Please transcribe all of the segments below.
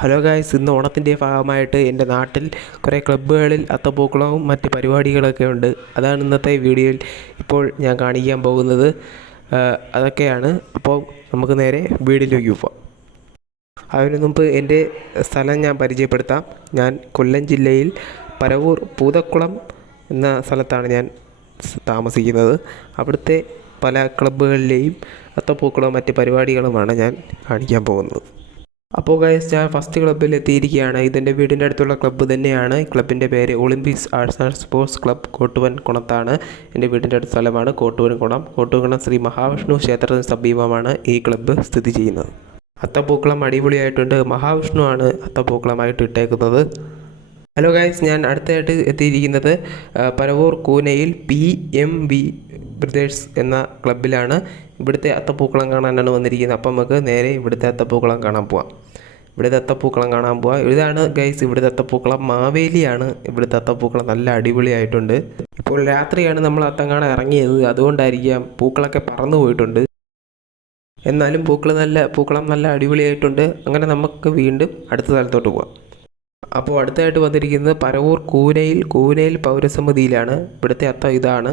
Hello guys ഇന്ന് ഓണത്തിന്റെ ഭാഗമായിട്ട് എന്റെ നാട്ടിൽ കുറേ ക്ലബ്ബുകളിൽ അത്തപ്പൂക്കളവും മറ്റ് പരിപാടികളൊക്കെ ഉണ്ട്. അതാണ് ഇന്നത്തെ വീഡിയോയിൽ ഇപ്പോൾ ഞാൻ കാണിക്കാൻ പോകുന്നത്. അതൊക്കെയാണ്. അപ്പോൾ നമുക്ക് നേരെ വീഡിയോയിലേക്ക് പോവാം. അതിനു മുമ്പ് എന്റെ സ്ഥലം ഞാൻ പരിചയപ്പെടുത്താം. ഞാൻ കൊല്ലം ജില്ലയിൽ പരവൂർ പൂതക്കുളം എന്ന സ്ഥലത്താണ് ഞാൻ താമസിക്കുന്നത്. അവിടുത്തെ പല ക്ലബ്ബുകളിലെയും അത്തപ്പൂക്കളവും മറ്റ് പരിപാടികളുമാണ് ഞാൻ കാണിക്കാൻ പോകുന്നത്. അപ്പോൾ ഗൈസ് ഞാൻ ഫസ്റ്റ് ക്ലബ്ബിൽ എത്തിയിരിക്കുകയാണ്. ഇതെന്റെ വീടിന്റെ അടുത്തുള്ള ക്ലബ്ബ് തന്നെയാണ്. ഈ ക്ലബിന്റെ പേര് Olympics arts and sports club കോട്ടുവൻ കുണത്താണ്. എന്റെ വീടിന്റെ അടുത്ത സ്ഥലമാണ് കോട്ടുവൻ കുണം. കോട്ടുവൻ ശ്രീ മഹാവിഷ്ണു ക്ഷേത്രത്തിന് സമീപമാണ് ഈ ക്ലബ്ബ് സ്ഥിതി ചെയ്യുന്നത്. അത്തപ്പൂക്കളം അടിപൊളിയായിട്ടുണ്ട്. മഹാവിഷ്ണു ആണ് അത്തപ്പൂക്കളമായിട്ട് ഇട്ടേക്കുന്നത്. ഹലോ ഗൈസ് ഞാൻ അടുത്തായിട്ട് എത്തിയിരിക്കുന്നത് പരവൂർ കൂനയിൽ പി എം വി ബ്രദേഴ്സ് എന്ന ക്ലബ്ബിലാണ് ഇവിടുത്തെ അത്തപ്പൂക്കളം കാണാനാണ് വന്നിരിക്കുന്നത്. അപ്പം നമുക്ക് നേരെ ഇവിടുത്തെ അത്തപ്പൂക്കളം കാണാൻ പോവാം. ഇവിടുത്തെ ദത്തപ്പൂക്കളം കാണാൻ പോവാം. ഇതാണ് ഗൈസ് ഇവിടെ തത്തപ്പൂക്കളം മാവേലിയാണ് ഇവിടെ ദത്തപ്പൂക്കളം. നല്ല അടിപൊളിയായിട്ടുണ്ട്. ഇപ്പോൾ രാത്രിയാണ് നമ്മൾ അത്തം കാണാൻ ഇറങ്ങിയത്. അതുകൊണ്ടായിരിക്കാം പൂക്കളൊക്കെ പറന്നു പോയിട്ടുണ്ട്. എന്നാലും പൂക്കൾ നല്ല പൂക്കളം നല്ല അടിപൊളിയായിട്ടുണ്ട്. അങ്ങനെ നമുക്ക് വീണ്ടും അടുത്ത സ്ഥലത്തോട്ട് പോവാം. അപ്പോൾ അടുത്തായിട്ട് വന്നിരിക്കുന്നത് പരവൂർ കൂനയിൽ കൂനയിൽ പൗരസമിതിയിലാണ്. ഇവിടുത്തെ അത്തം ഇതാണ്.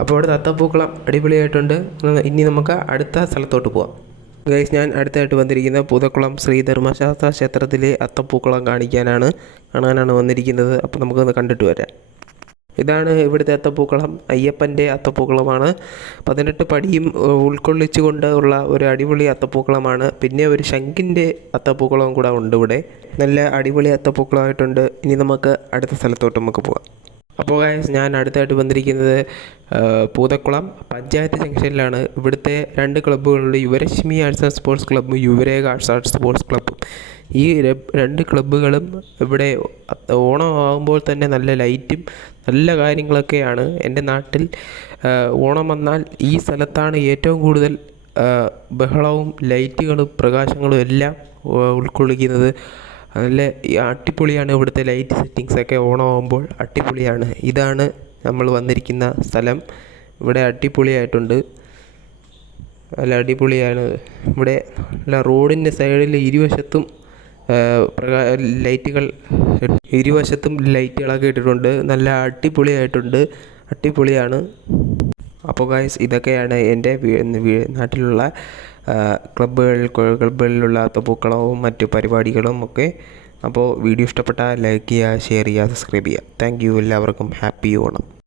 അപ്പോൾ ഇവിടെ അത്തപ്പൂക്കളം അടിപൊളിയായിട്ടുണ്ട്. ഇനി നമുക്ക് അടുത്ത സ്ഥലത്തോട്ട് പോവാം. ഗൈസ് ഞാൻ അടുത്തായിട്ട് വന്നിരിക്കുന്ന പൂതക്കുളം ശ്രീ ധർമ്മശാസ്ത്ര ക്ഷേത്രത്തിലെ അത്തപ്പൂക്കളം കാണിക്കാനാണ്. കാണാനാണ് വന്നിരിക്കുന്നത്. അപ്പോൾ നമുക്കൊന്ന് കണ്ടിട്ട് വരാം. ഇതാണ് ഇവിടുത്തെ അത്തപ്പൂക്കളം. അയ്യപ്പന്റെ അത്തപ്പൂക്കളമാണ്. പതിനെട്ട് പടിയും ഉൾക്കൊള്ളിച്ചു ഉൾക്കൊള്ളിച്ചുകൊണ്ട് ഉള്ള ഒരു അടിപൊളി അത്തപ്പൂക്കളമാണ്. പിന്നെ ഒരു ശംഖിന്റെ അത്തപ്പൂക്കളവും കൂടെ ഉണ്ട് ഇവിടെ. നല്ല അടിപൊളി അത്തപ്പൂക്കളമായിട്ടുണ്ട്. ഇനി നമുക്ക് അടുത്ത സ്ഥലത്തോട്ട് നമുക്ക് പോകാം അപ്പോൾ ഗായസ് ഞാൻ അടുത്തായിട്ട് വന്നിരിക്കുന്നത് പൂതക്കുളം പഞ്ചായത്ത് ജംഗ്ഷനിലാണ്. ഇവിടുത്തെ രണ്ട് ക്ലബ്ബുകളുണ്ട് യുവരശ്മി ആർട്സ് ആൻഡ് സ്പോർട്സ് ക്ലബ്ബും യുവരേഖ ആർട്സ് ആൻഡ് സ്പോർട്സ് ക്ലബ്ബും ഈ രണ്ട് ക്ലബ്ബുകളും ഇവിടെ ഓണം ആകുമ്പോൾ തന്നെ നല്ല ലൈറ്റും നല്ല കാര്യങ്ങളൊക്കെയാണ് എന്റെ നാട്ടിൽ. ഓണം വന്നാൽ ഈ സ്ഥലത്താണ് ഏറ്റവും കൂടുതൽ ബഹളവും ലൈറ്റുകളും പ്രകാശങ്ങളും എല്ലാം ഉൾക്കൊള്ളിക്കുന്നത്. നല്ല അടിപൊളിയാണ് ഇവിടുത്തെ ലൈറ്റ് സെറ്റിങ്സ് ഒക്കെ ഓണമാകുമ്പോൾ അടിപൊളിയാണ്. ഇതാണ് നമ്മൾ വന്നിരിക്കുന്ന സ്ഥലം. ഇവിടെ അടിപൊളിയായിട്ടുണ്ട്. നല്ല അടിപൊളിയാണ്. ഇവിടെ നല്ല റോഡിന്റെ സൈഡിൽ ഇരുവശത്തും ലൈറ്റുകൾ ഇരുവശത്തും ലൈറ്റുകളൊക്കെ ഇട്ടിട്ടുണ്ട്. നല്ല അടിപൊളിയായിട്ടുണ്ട്. അടിപൊളിയാണ്. അപ്പോൾ ഗായ്സ് ഇതൊക്കെയാണ് എന്റെ നാട്ടിലുള്ള ക്ലബ്ബുകളിൽ ക്ലബ്ബുകളിലുള്ള അത്തപ്പൂക്കളവും മറ്റു പരിപാടികളും ഒക്കെ. അപ്പോൾ വീഡിയോ ഇഷ്ടപ്പെട്ടാൽ ലൈക്ക് ചെയ്യുക ഷെയർ ചെയ്യുക സബ്സ്ക്രൈബ് ചെയ്യുക. താങ്ക് യു എല്ലാവർക്കും ഹാപ്പി ഓണം.